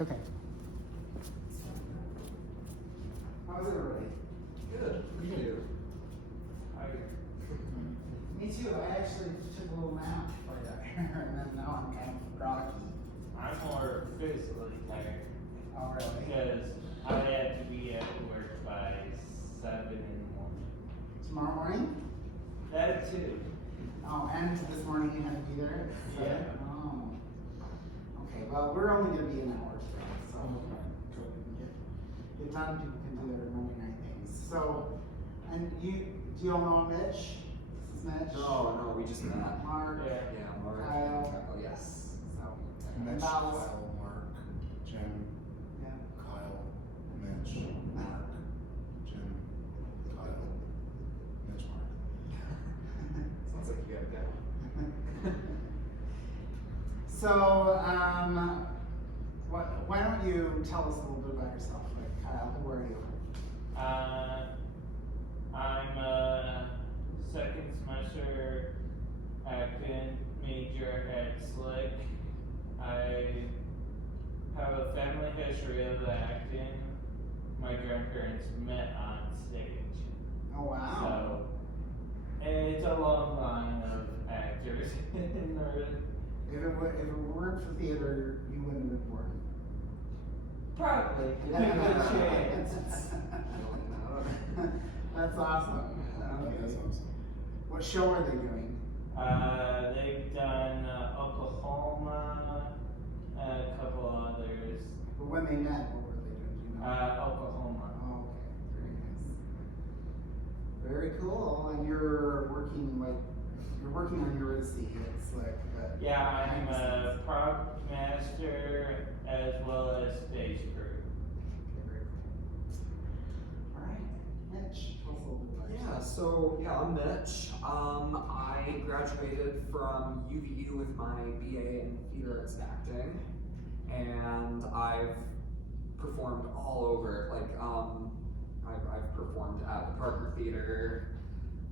Okay. How's everybody? Good. Me too. Me too. I actually took a little nap right out here, and then now I'm kind of groggy. I'm more physically tired Oh, really? because I had to be at work by 7 in the morning. Tomorrow morning? That too. Oh, and this morning you had to be there? Yeah. Oh. Okay, well, we're only going to be an hour today, so get done. People can do their Monday night things. So, and do you all know Mitch? This is Mitch? No, we just met. Mark? Yeah. Mark. Kyle. Oh, yes. So, Mitch, Miles. Kyle, Mark, Jim, Yeah. Kyle, Mitch, Mark, Jim, Kyle, Mitch, Mark. Sounds like you got it down. So, why don't you tell us a little bit about yourself? Like, Kyle, who are you? I'm a second semester acting major at Slick. I have a family history of acting. My grandparents met on stage. Oh, wow. So, it's a long line of actors in Northern. If it weren't for theater, you wouldn't have been born. Probably. Good chance. That's awesome. Okay. That's awesome. What show are they doing? They've done Oklahoma, a couple others. But when they met, what were they doing? Do you know? Oklahoma. Oh, okay. Very nice. Very cool. And you're working on your residency. It's like Yeah, I'm a prop master as well as stage crew. very cool. All right, Mitch, tell us a little bit about Yeah, yourself. so I'm Mitch. I graduated from UVU with my BA in theater arts and acting, and I've performed all over. Like, I've performed at the Parker Theater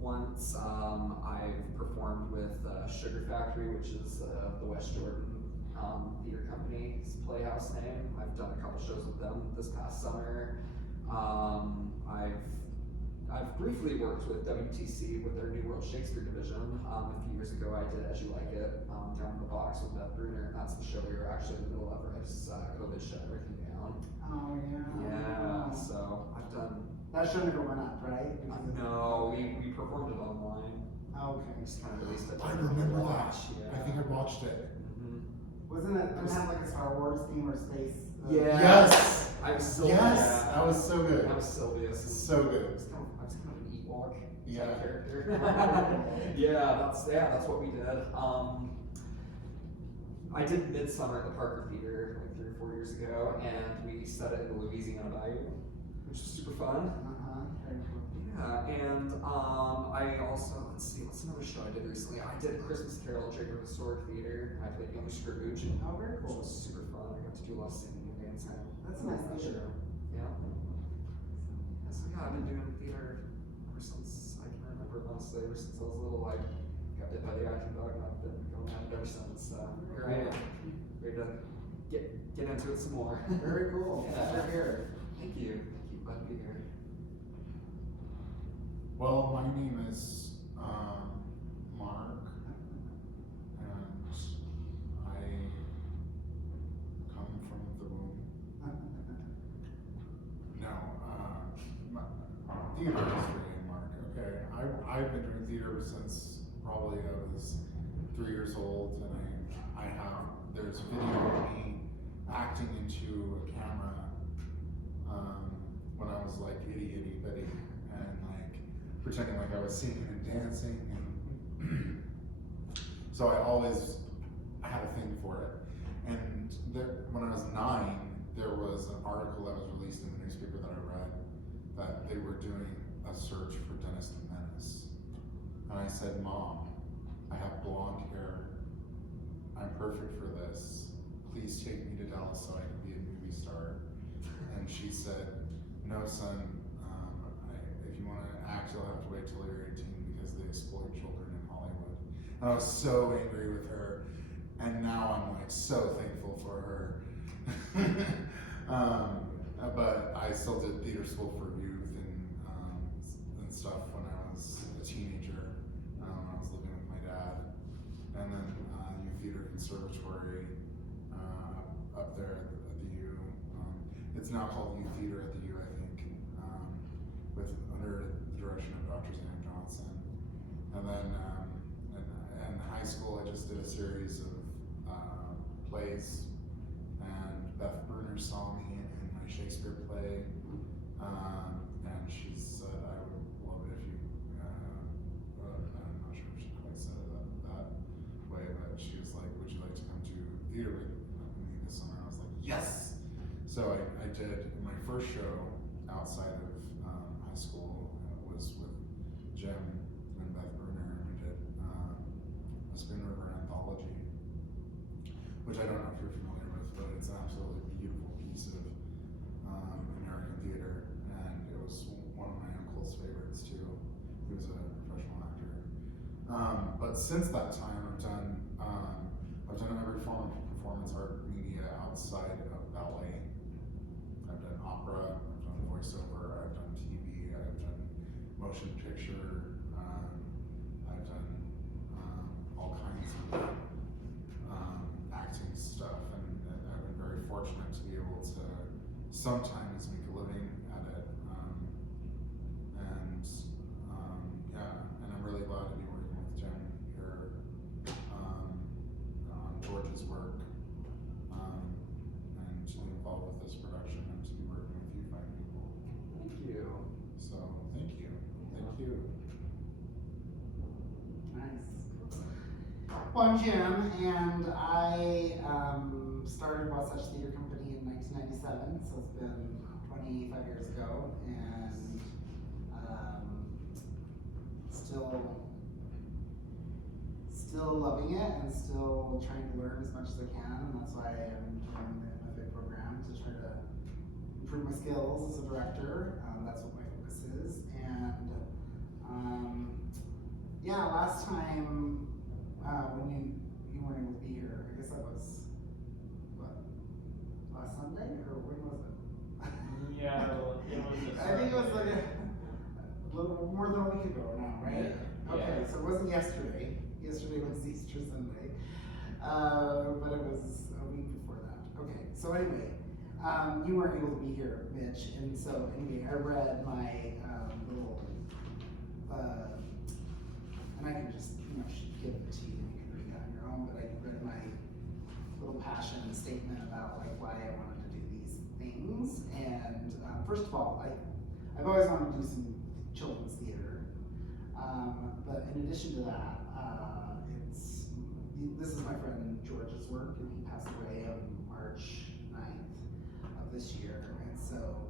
once. I've performed with Sugar Factory, which is the West Jordan theater company's playhouse name. I've done a couple shows with them this past summer. I've briefly worked with WTC with their New World Shakespeare division. A few years ago, I did As You Like It down in the box with Beth Bruner, and that's the show we were actually in the middle of right as COVID shut everything down. Oh yeah. Yeah, so I've done. That shouldn't have went up, right? No, we performed it online. Okay. We just kind of released it. I remember that. Watch, yeah. I think I watched it. Wasn't it? Didn't it have like a Star Wars theme or space? Yeah. Yes. I was so Yes. That was so good. That was Sylvius. So good. I was kind of an Ewok Yeah. character. that's what we did. I did Midsummer at the Parker Theater like 3 or 4 years ago, and we set it in the Louisiana Bayou, which was super fun. Very cool. Yeah, and I also, let's see, what's another show I did recently? I did Christmas Carol at Jacob Historic Theater. I played young Scrooge, Oh, very which cool. was super fun. I got to do a lot of singing and dancing. That's a nice That theater. show. Yeah. So yeah, I've been doing theater ever since I can remember, honestly, ever since I was little. I got bit by the acting bug, and I've been going at it ever since. Here I am, ready to get into it some more. Very cool. Yeah. You're here. Thank you. Glad to be here. Well, my name is Mark, and I come from the womb. No, theater history, Mark. Okay, I've been doing theater since probably I was 3 years old, and there's video of me acting into a camera when I was like itty bitty, and like pretending like I was singing and dancing, and so I always had a thing for it. And when I was 9, there was an article that was released in the newspaper that I read that they were doing a search for Dennis the Menace, and I said, "Mom, I have blonde hair. I'm perfect for this. Please take me to Dallas so I can be a movie star." And she said, "No, son, if you want to act, you'll have to wait till you're 18 because they exploit children in Hollywood." And I was so angry with her, and now I'm like so thankful for her. But I still did theater school for youth and stuff when I was a teenager. When I was living with my dad, and then youth theater conservatory up there at the U. It's now called youth theater at the U, I think, under the direction of Dr. Sam Johnson. And then in high school, I just did a series of plays, and Beth Bruner saw me in my Shakespeare play, and she said, I would love it if you, I'm not sure if she quite said it that way, but she was like, would you like to come to theater with me this summer? I was like, yes! So I did my first show outside of high school was with Jim and Beth Bruner, and we did a Spoon River anthology, which I don't know if you're familiar with, but it's an absolutely beautiful piece of American theater, and it was one of my uncle's favorites too. He was a professional actor. But since that time, I've done every form of performance art media outside of ballet. I've done opera, I've done voiceover, I've done TV, I've done motion picture, I've done all kinds of acting stuff, and I've been very fortunate to be able to sometimes make a living at it, and I'm really glad to be working with Jen here on George's work, and to be involved with this production, and to be working with you fine people. Thank you. So thank you. Nice. Well, I'm Jim, and I started Wasatch Theater Company in 1997, so it's been 25 years ago, and still loving it, and still trying to learn as much as I can, and that's why I'm doing the MFA program, to try to improve my skills as a director. That's what my focus is, and yeah, last time when you weren't able to be here, I guess that was, what, last Sunday, or when was it? Yeah, it was I think it was like a little more than a week ago now, right? Yeah. Okay, Yeah. so it wasn't yesterday. Yesterday was Easter Sunday, but it was a week before that. Okay, so anyway, you weren't able to be here, Mitch, and so anyway, I read my little, and I can just give it to you and you can read it on your own, but I read my little passion statement about like why I wanted to do these things. And first of all, I've always wanted to do some children's theater, but in addition to that, this is my friend George's work, and he passed away on March 9th of this year, and so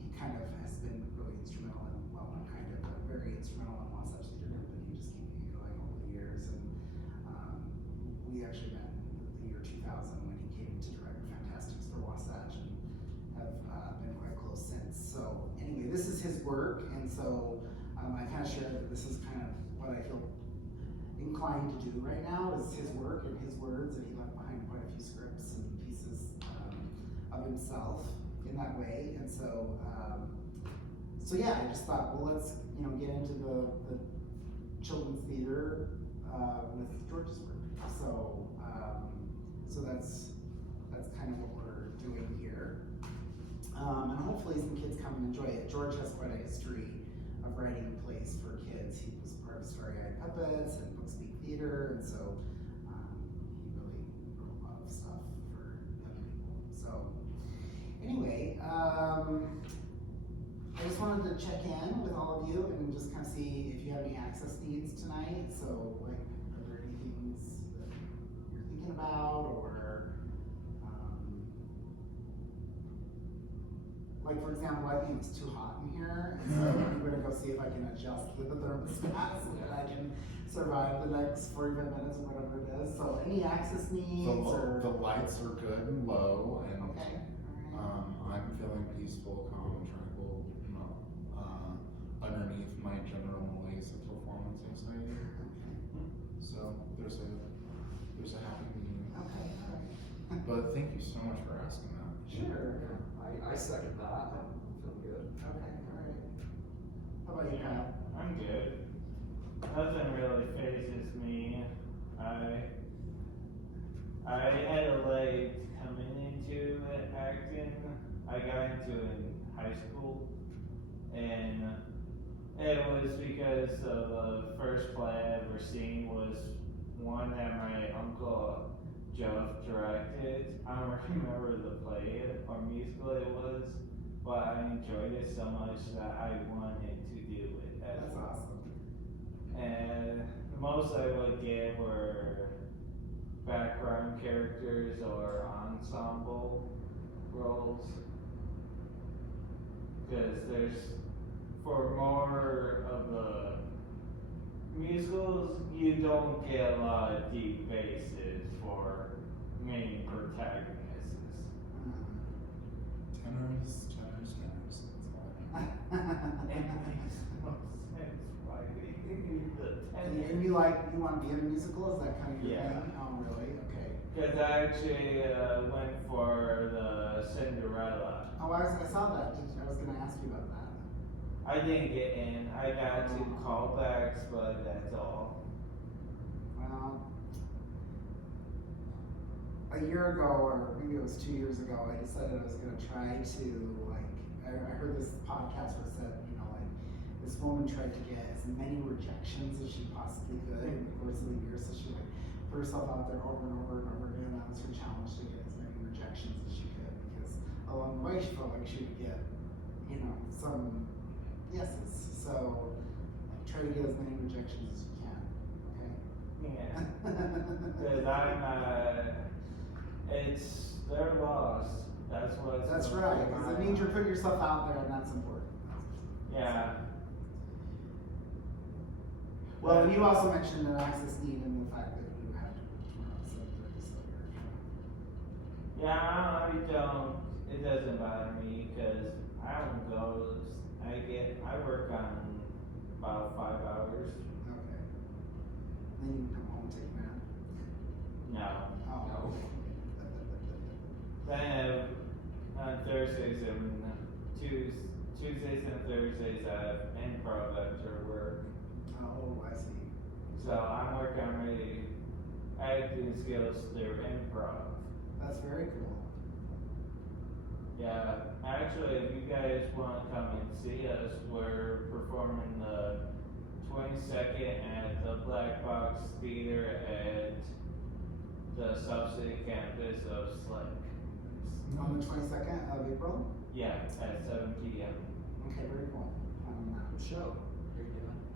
he kind of has been really instrumental in, well, not kind of, but very instrumental in Wasatch Theater Company, just keeping it going over the years. And we actually met in the year 2000 when he came to direct Fantastics for Wasatch, and have been quite close since. So anyway, this is his work, and so I kind of share that this is kind of what I feel inclined to do right now, is his work and his words, and he left behind quite a few scripts and pieces of himself in that way. And so so yeah, I just thought, well, let's get into the children's theater with George's work. So so that's kind of what we're doing here, and hopefully some kids come and enjoy it. George has quite a history of writing plays for kids. He was part of Starry Eyed Puppets and Book Speak Theater, and so he really wrote a lot of stuff for young people. So anyway, I just wanted to check in with all of you and just kind of see if you have any access needs tonight. So like, are there any things that you're thinking about, or like, for example, I think it's too hot in here, and so I'm gonna go see if I can adjust the thermostat so that I can survive the next 45 minutes or whatever it is. So any access needs, or? The lights are good and low, and Okay, all right. I'm feeling peaceful, calm, and tranquil underneath my general malaise of performance anxiety. So there's a happy medium. Okay, all right. But thank you so much for asking that. Sure. I second that. I'm feeling good. Okay, alright. How about you, Kyle? I'm good. Nothing really phases me. I had a light coming into acting. I got into it in high school, and it was because of the first play I ever seen was one that my uncle Jeff directed. I don't remember the play or musical it was, but I enjoyed it so much that I wanted to do it as That's well. awesome. And the most I would get were background characters or ensemble roles. Because there's, for more of the musicals, you don't get a lot of deep bases for main protagonists. Tenors. That's all I know. It makes no sense why they need the And you want to be in a musical? Is that kind of your Yeah. thing? Oh, really? Okay. Because I actually went for the Cinderella. Oh, I saw that. I was going to ask you about that. I didn't get in. I got 2 callbacks, but that's all. Well, a year ago, or maybe it was 2 years ago, I decided I was going to try to, I heard this podcast where it said, this woman tried to get as many rejections as she possibly could in the course of the year, so she put herself out there over and over and over again. That was her challenge, to get as many rejections as she could, because along the way she felt like she would get, some yeses. So try to get as many rejections as you can. Okay. Yeah. Because it's their loss. That's what. That's right. Because it means you're putting yourself out there, and that's important. Yeah. Well, and you also mentioned an access need and the fact that you have to work tomorrow at 7:30, so you're. Yeah, I don't. It doesn't bother me because I don't go. I work on about 5 hours. Okay. Then you can come home and take a nap. No. Oh. Then on Thursdays and Tuesdays and Thursdays I have improv after work. Oh, I see. So I'm working on my acting skills through improv. That's very cool. Yeah, actually, if you guys want to come and see us, we're performing the 22nd at the Black Box Theater at the South City campus of Slick. On the 22nd of April? Yeah, at 7 p.m. Okay, very cool. Good show.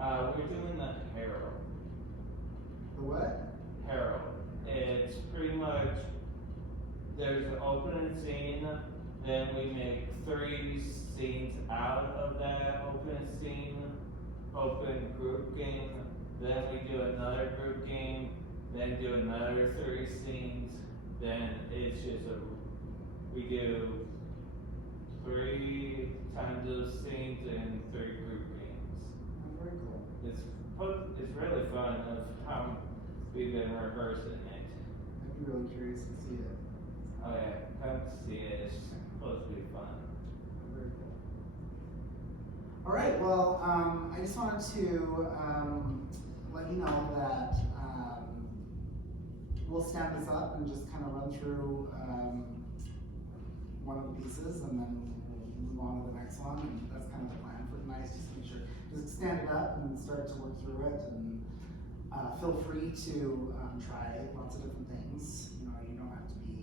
Are you doing? We're doing the Herald. The what? Herald. It's pretty much, there's an opening scene, then we make 3 scenes out of that open scene, open group game, then we do another group game, then do another 3 scenes, then it's just we do 3 times those scenes and 3 group games. Oh, very cool. It's really fun of how we've been rehearsing it. I'd be really curious to see it. Oh yeah, come see it. It's supposed to be fun. Very cool. All right. Well, I just wanted to let you know that we'll stand this up and just kind of run through one of the pieces, and then we'll move on to the next one. And that's kind of the plan for tonight. Just to make sure, just stand it up and start to work through it, and feel free to try lots of different things. You don't have to be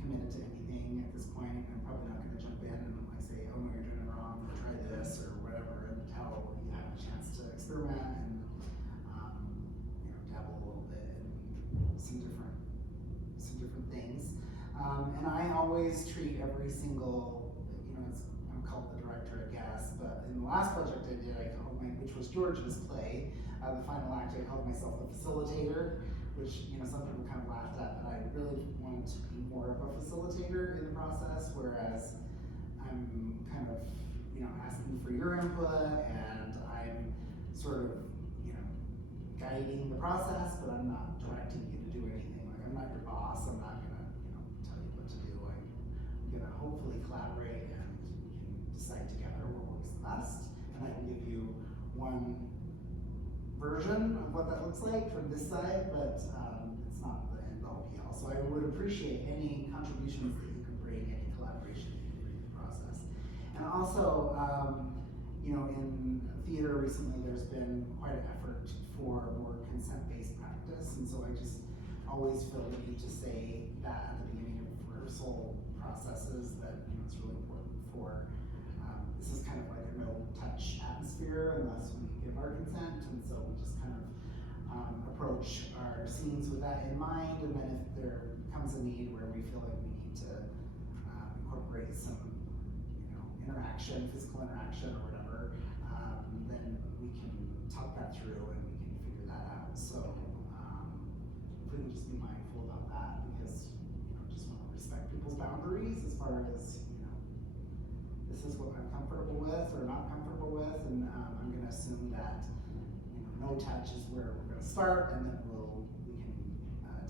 committed to anything at this point. I'm probably not going to jump in and say, oh no, you're doing it wrong, or try this or whatever, until you have a chance to experiment and dabble a little bit in some different things. And I always treat every single, I'm called the director, I guess, but in the last project I did, which was George's play, the final act, I called myself the facilitator, which, some people kind of laughed at, but I really wanted to be more of a facilitator in the process, whereas I'm kind of, asking for your input, and I'm sort of, guiding the process, but I'm not directing you to do anything. Like, I'm not your boss, I'm not gonna, looks like from this side, but it's not the end all be all. So I would appreciate any contributions that you could bring, any collaboration you could bring to the process. And also, you know, in theater recently, there's been quite an effort for more consent-based practice, and so I just always feel the need to say that at the beginning of rehearsal processes that, you know, it's really important for, this is kind of like a no-touch atmosphere unless we give our consent, and so we just kind of approach our scenes with that in mind, and then if there comes a need where we feel like we need to incorporate some, you know, interaction, physical interaction or whatever, then we can talk that through and we can figure that out. So if we can just be mindful about that, because, you know, just want to respect people's boundaries as far as, you know, this is what I'm comfortable with or not comfortable with, and I'm going to assume that, you know, no touch is where we're going to start, and then we can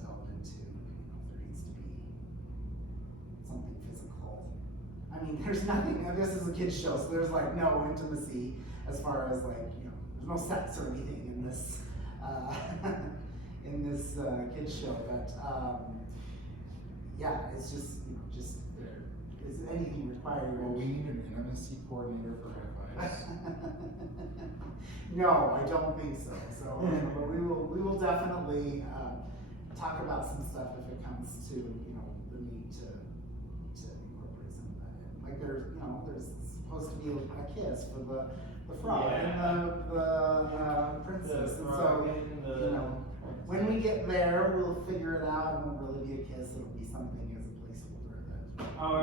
delve into, you know, if there needs to be something physical. I mean, there's nothing, this is a kid's show, so there's like no intimacy as far as like, you know, there's no sex or anything in this in this kids show, but yeah, it's just, you know, just is anything required? Well, we need an intimacy coordinator for advice. No, I don't think so. So, but we will definitely talk about some stuff if it comes to, you know, the need to incorporate some of that in. Like there's, you know, there's supposed to be a kiss for the frog and the princess, and so, you know, when we get there, we'll figure it out. It won't really be a kiss. It'll be something as a placeholder that. Or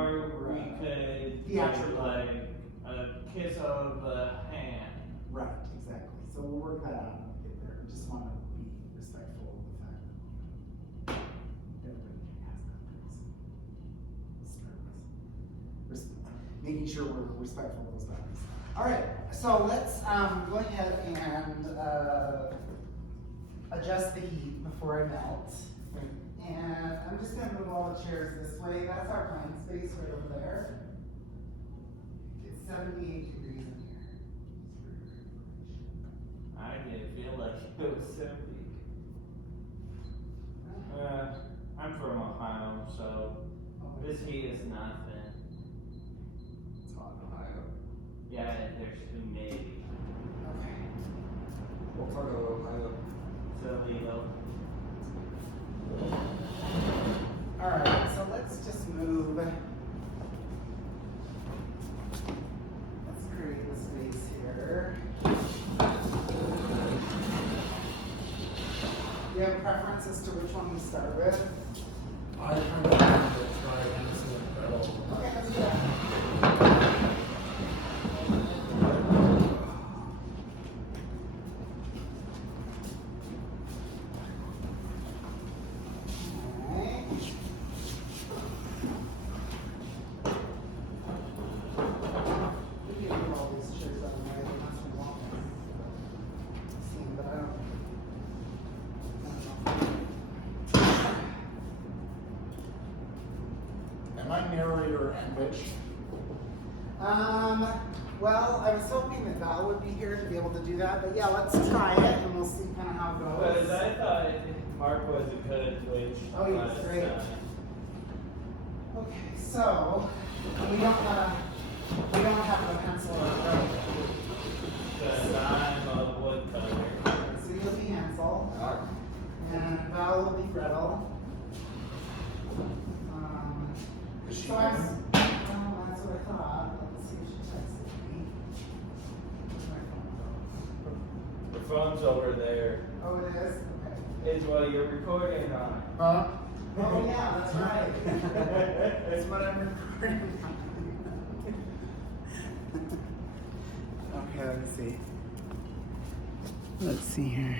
we could theatrical, like a kiss of the hand. Right, exactly. So we'll work that out when we get there. We just want to be respectful of the fact that, you know, everybody has that place. Making sure we're respectful of those boundaries. All right, so let's go ahead and adjust the heat before I melt. And I'm just going to move all the chairs this way. That's our playing space right over there. It's 78 degrees in here. I didn't feel like it was 70. I'm from Ohio, so this heat is nothing. It's hot in Ohio. Yeah, there's humidity. Okay. What part of Ohio? Toledo. All right, so let's just move. Let's create a space here. Do you have a preference as to which one we start with? I kind of want to try Hansel and Gretel. Okay, let's do that. Alright. We can move all these chairs out of the way unless we want them. See, but I don't know. Am I narrator and witch? Well, I was hoping that Val would be here to be able to do that, but yeah, let's try it and we'll see kind of how it Because goes. I thought Mark was a good witch. Oh, he was last great. time. Okay, so we don't have a pencil or a rubber. Because I'm a woodcutter. So you'll be Hansel, and Val will be Gretel. Is she So here? that's what I thought. Let's see if she texted me. Where's my phone? The phone's over there. Oh, it is? Okay. It's what you're recording on. Huh? Oh, yeah, that's right. That's what I'm recording. Okay, let's see. Let's see here.